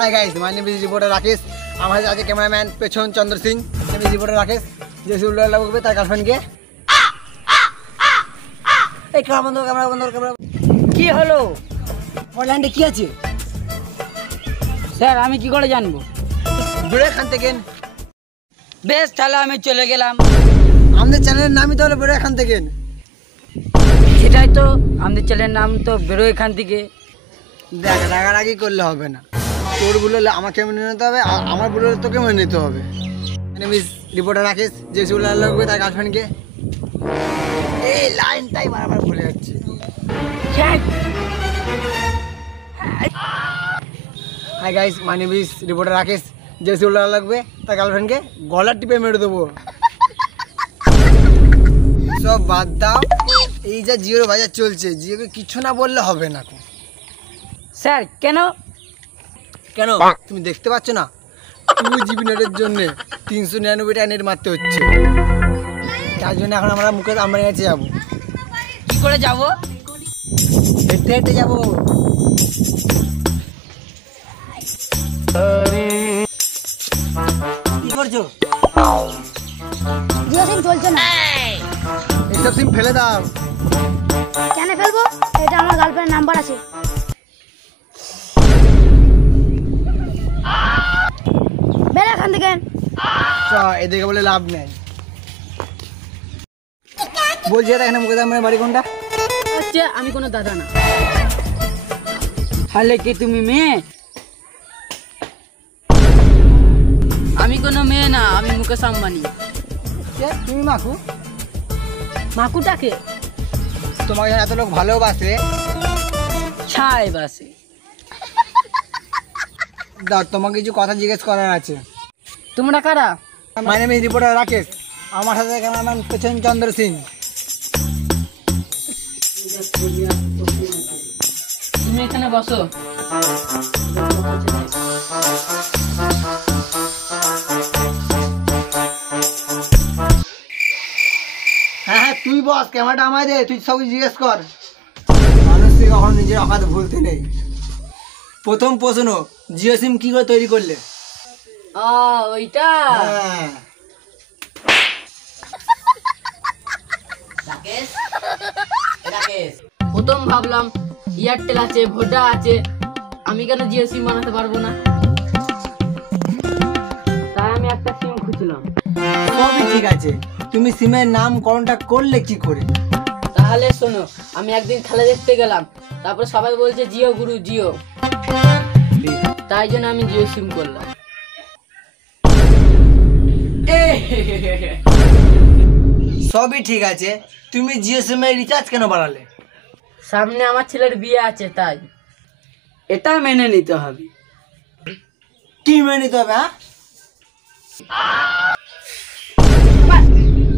Hi guys, my name is reporter Rakesh. हमारे आज cameraman पेछन Chandra Singh, name is reporter Rakesh. जैसे उल्टा लगोगे तार गर्लफ्रेंड के এই ক্যামেরা বন্ধ কি হলো অনলাইনে কি আছে স্যার আমি কি করে জানবো বেড়ে খান থেকে বেশ তাহলে আমি চলে গেলাম আমাদের চ্যানেলের নামই তো হলো বেড়ে খান থেকে সেটাই তো আমাদের চ্যানেলের নাম তো বেরো এখান থেকে দেখ রাগারাগি করলে হবে না তোর বলে আমাকে মেনে নিতে হবে আর আমার বলে তোকে মেনে নিতে হবে নেম ইজ রিপোর্টার রাকেশ যে উল্টা লাগবে তার গার্লফ্রেন্ডকে এই লাইনটাই বারবার ভুলে যাচ্ছি hi guys my name is reporter Rakesh যে উল্টা লাগবে তার গার্লফ্রেন্ডকে গলা টিপে মেরে দেবো সব বাদ দাও এই যা জিওর বাজার চলছে জিওকে কিছু না বললে হবে না স্যার কেন কেন তুমি দেখতে পাচ্ছ না 2GB নেটের জন্য 399 টাকা নেট মারতে হচ্ছে তার জন্য এখন আমরা মুকেশ আম্বানির কাছে যাবো কি করে যাবো হেঁটে হেঁটে যাবো কি করছো জিও সিম চলছে না এইসব সিম ফেলে দাও কেন ফেলবো এটা আমার গার্লফ্রেন্ড নাম্বার আছে বেরা খান থেকে এদিকে বলে লাভ নেই বলছি এটা এখানে মুকেশ আম্বানির বাড়ি কোনটা আচ্ছা আমি কোনো দাদা না তাহলে কি তুমি মেয়ে আমি কোনো মেয়ে না আমি মুকেশ আম্বানি তুমি মাকু মাকুটাকে তোমাকে এত লোক ভালোবাসে ছাই বাসে দাও তোমাকে কিছু কথা জিজ্ঞেস করার আছে তোমরা কারা my name is reporter Rakesh আমার সাথে ক্যামেরাম্যান পেছন চন্দ্র সিং তুমি এখানে বসো হ্যাঁ তুই বস ক্যামেরাটা আমায় দে তুই সব জিজ্ঞেস কর মানুষকে কখনো নিজের অকাত ভুলতে নেই প্রথম প্রশ্ন জিও সিম কি করে তৈরি করলে ওইটা হ্যাঁ প্রথম ভাবলাম এয়ারটেল আছে ভোডা আছে আমি কেন জিও সিম বানাতে পারবো না তাই আমি একটা সিম খুঁজলাম সবই ঠিক আছে তুমি সিমের নামকরণটা করলে কি করে তাহলে শোনো আমি একদিন খেলা দেখতে গেলাম তারপর সবাই বলছে জিও গুরু জিও তাই জন্য আমি জিও সিম করলাম সবই ঠিক আছে তুমি জিও সিমের রিচার্জ কেন বাড়ালে সামনে আমার ছেলের বিয়ে আছে তাই এটা মেনে নিতে হবে কি মেনে নিতে হবে হ্যাঁ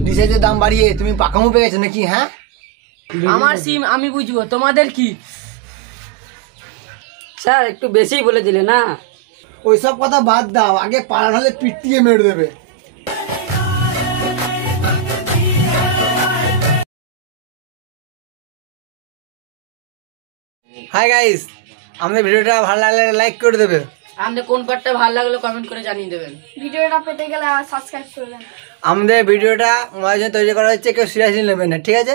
রিচার্জের দাম বাড়িয়ে তুমি পাকামো পেয়ে গেছো নাকি হ্যাঁ আমার সিম আমি বুঝবো তোমাদের কি স্যার একটু বেশি বলে দিলে না ওইসব কথা বাদ দাও আগে পাড়া ঢালে পিটিয়ে মেরে দেবে হাই গাইস আমাদের ভিডিওটা ভালো লাগলে লাইক করে দেবে আমাদের কোন পার্টটা ভালো লাগলো কমেন্ট করে জানিয়ে দেবেন ভিডিওটা পেতে গেলে সাবস্ক্রাইব করবেন আমাদের ভিডিওটা মজার জন্য তৈরি করা হচ্ছে কেউ সিরিয়াসলি নেবেন না ঠিক আছে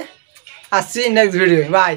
আসছি নেক্সট ভিডিও বাই